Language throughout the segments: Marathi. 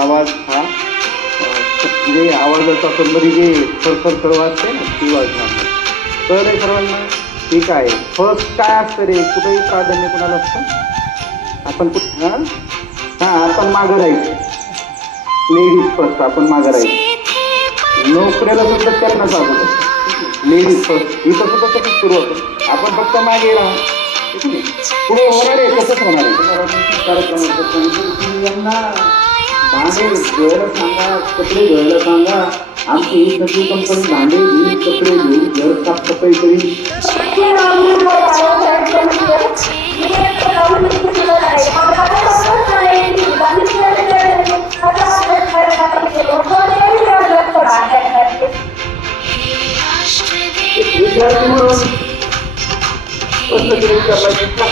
आवाज हा म्हणजे आवाजाचा संबंधी जे खरखर वाजते ना ती वाजणार तर रे सर्वांना ठीक आहे. फर्स्ट काय असतं रे, कुठेही प्राधान्य कुणाला असतं? आपण आपण मागं राहायचं. लेडीज फर्स्ट, आपण मागं राहायचं. नोकऱ्याला सुद्धा त्यांनाच अगोदर लेडीज फर्स्ट. इथं सुद्धा तसंच सुरू होतं. आपण फक्त मागे राहा, पुढे होणार आहे, कसंच होणार आहे. कार्यक्रम यांना भांडे धुवायला सांगा, कपडे धुवायला सांगा. आमची ही सगळी कंपनी भांडे घेऊन, कपडे घेऊन, घर साफसफाई करी. विद्यार्थी म्हणून कसा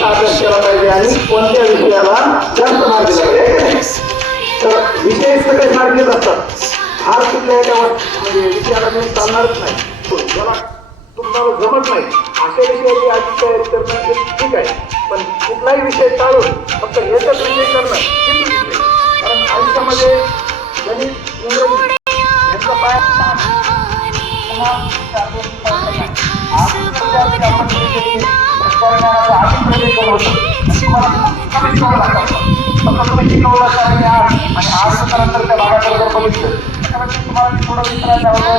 अभ्यास केला पाहिजे आणि कोणत्या विषयाला जास्त मार्क दिला पाहिजे. तर विषय सगळे सारखेच असतात. हार कुठल्या ह्याच्यावर म्हणजे विषयाला मी चालणारच नाही, मला तुम्हाला जमत नाही अशा विषयाची आधी तयारी करणं हे ठीक आहे. पण कुठलाही विषय टाळून फक्त एकच विषय करणं हे चुकीचं आहे. कारण आयुष्यामध्ये गणित, इंग्रजी यांचा पाय नंतर त्या भागाकडे जर बघितलं त्याच्यामध्ये तुम्हाला थोडं विचारायला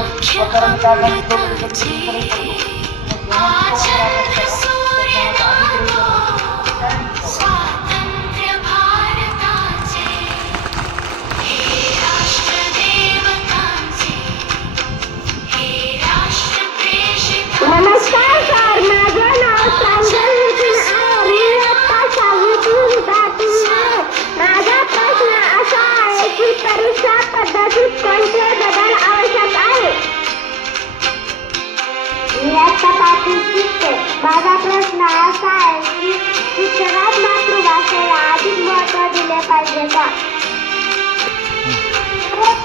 नमस्कार सर, माझं नाव प्रांजल नितीन आहे. मी इयत्ता सहावीतील विद्यार्थी आहे. माझा प्रश्न असा आहे की परीक्षा पद्धतीत कोणते बदल आवश्यक आहे? मी इयत्ता पाचवीत शिकते. माझा प्रश्न असा आहे की शिक्षणात मातृभाषेला अधिक महत्त्व दिले पाहिजे का?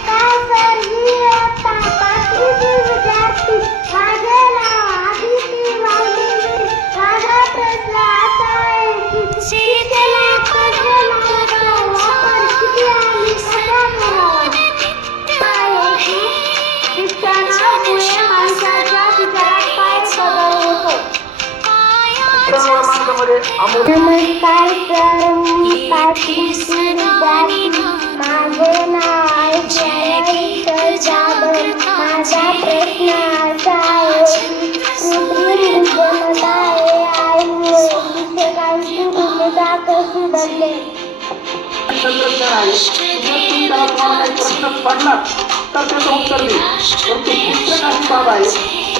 काय सर, मी इयत्ता पाचवीतील विद्यार्थी. माझे नाव आदिती माऊली. माझा प्रश्न असा आहे की शिक्षणात तंत्रज्ञानाचा वापर किती आणि कसा करावा? शिक्षणामुळे माणसाच्या विचारात काय बदल होतो? नमस्कार सर, मी पाचवीतील विद्यार्थी. माझे नाव ऐश्वर्या विठ्ठल जाधव. माझा प्रश्न असा आहे शिक्षण आहे. जर तुम्हाला काही प्रश्न पडला तर त्याचं उत्तर दे. परंतु शिक्षण अशी बाब आहे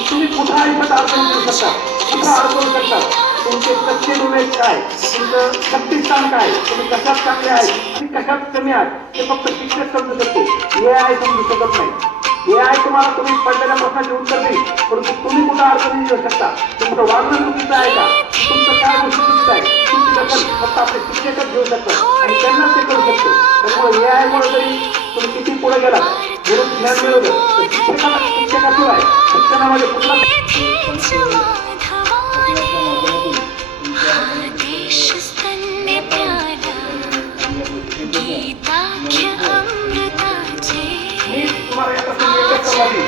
तुम्ही कुठं आयुष्यात अडचण देऊ शकता, कुठं अडचण शकता. तुमचे कच्चे डोळे काय, तुमचं शक्तिस्थान काय, तुम्ही कशात चांगले आहेत आणि कशात कमी आहात हे फक्त शिक्षक समजू शकतो. हे आहे समजू शकत नाही. हे आहे तुम्ही पडलेल्या प्रश्नाचे उत्तर देईल, परंतु तुम्ही कुठं अडचणी देऊ शकता, तुमचं वागणं चुकीचं आहे का, तुमचं काय गोष्टी चुकीचं आहे, तुमची दखल फक्त आपले शिक्षकच घेऊ शकतात आणि त्यांनाच ते करू शकतो. त्यामुळे हे आहे मुळे जरी तुम्ही किती पुढे गेला गुरु ज्ञान मिळवलं तर शिक्षकाशिवाय शिक्षणामध्ये कुठला तुम्हाला या प्रसंगी एकच सल्ला देईन,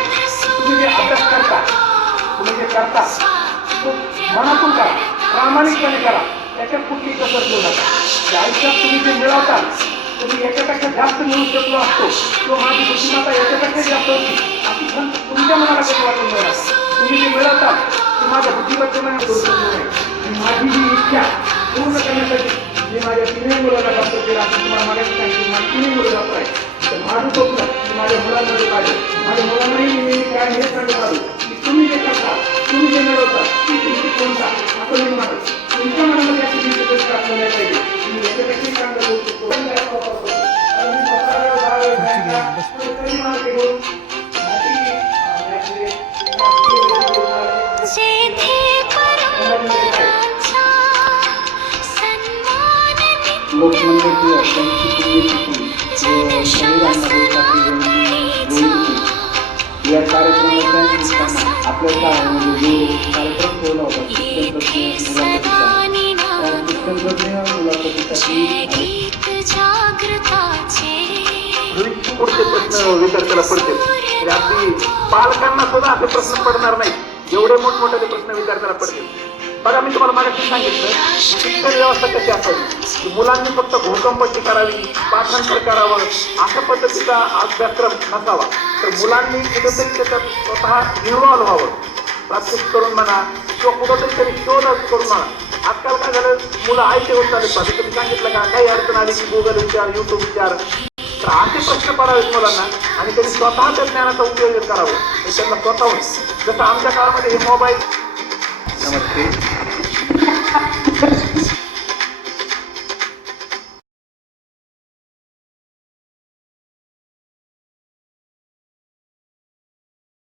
तुम्ही जे अभ्यास करता, तुम्ही जे करता तो मनातून करा, प्रामाणिकपणे करा, त्याच्यात कुठली कसर ठेवू नका. त्या आयुष्यात तुम्ही जे मिळवता तुम्ही याच्यापेक्षा जास्त मिळू शकलो असतो किंवा माझी बुद्धिमत्ता याच्यापेक्षा जास्त होती अशी पण तुमच्या मनाला कधी वाटून मिळणार. तुम्ही जे मिळवता ती माझ्या बुद्धिमत्तेने करू शकलो नाही आणि माझी जी इच्छा पूर्ण करण्यासाठी जे माझ्या 3 मुलांना डॉक्टर केला असं तुम्हाला मागायचं सांगितलं. मला 3 मुलं डॉक्टर आहे तर माझं स्वप्न मी माझ्या मुलांमध्ये पाहिजे. माझ्या मुलांनाही मी काय हे सांगत आलो की तुम्ही जे करता, तुम्ही जे मिळवता ती तुमची कोणता असं मी म्हणत तुमच्या मनामध्ये अशी विशेष असलं नाही पाहिजे. तुम्ही याच्यापेक्षा चांगलं करू शकतो. लोकमंडळी या कार्यक्रमाच्या आपल्या शाळेमध्ये जो कार्यक्रम ठेवला होता शिक्षणतज्ञ मुलाखतीसाठी पुढचे प्रश्न विद्यार्थ्याला पडतील. म्हणजे अगदी पालकांना सुद्धा असे प्रश्न पडणार नाही जेवढे मोठमोठे प्रश्न विद्यार्थ्याला पडतील. बघा मी तुम्हाला मागाशी सांगितलं शिक्षण व्यवस्था कशी असावी, मुलांनी फक्त घोकंपट्टी करावी, पाठांतर करावं अशा पद्धतीचा अभ्यासक्रम नसावा. तर मुलांनी कुठेतरी त्याच्यात स्वतः इन्व्हॉल्व व्हावं, प्रात्यक्षिक करून म्हणा किंवा कुठंतरी शोध करून म्हणा. आजकाल काय झालं मुलं आयते होत चालत पाहिजे. तुम्ही सांगितलं का काही अडचण आली की गुगल विचार, युट्यूब विचार, तर असे प्रश्न पडावेत मुलांना आणि त्यांनी स्वतः त्या ज्ञानाचा उपयोग करावं. हे त्यांना स्वतःहून जसं आमच्या काळामध्ये हे मोबाईल. नमस्ते.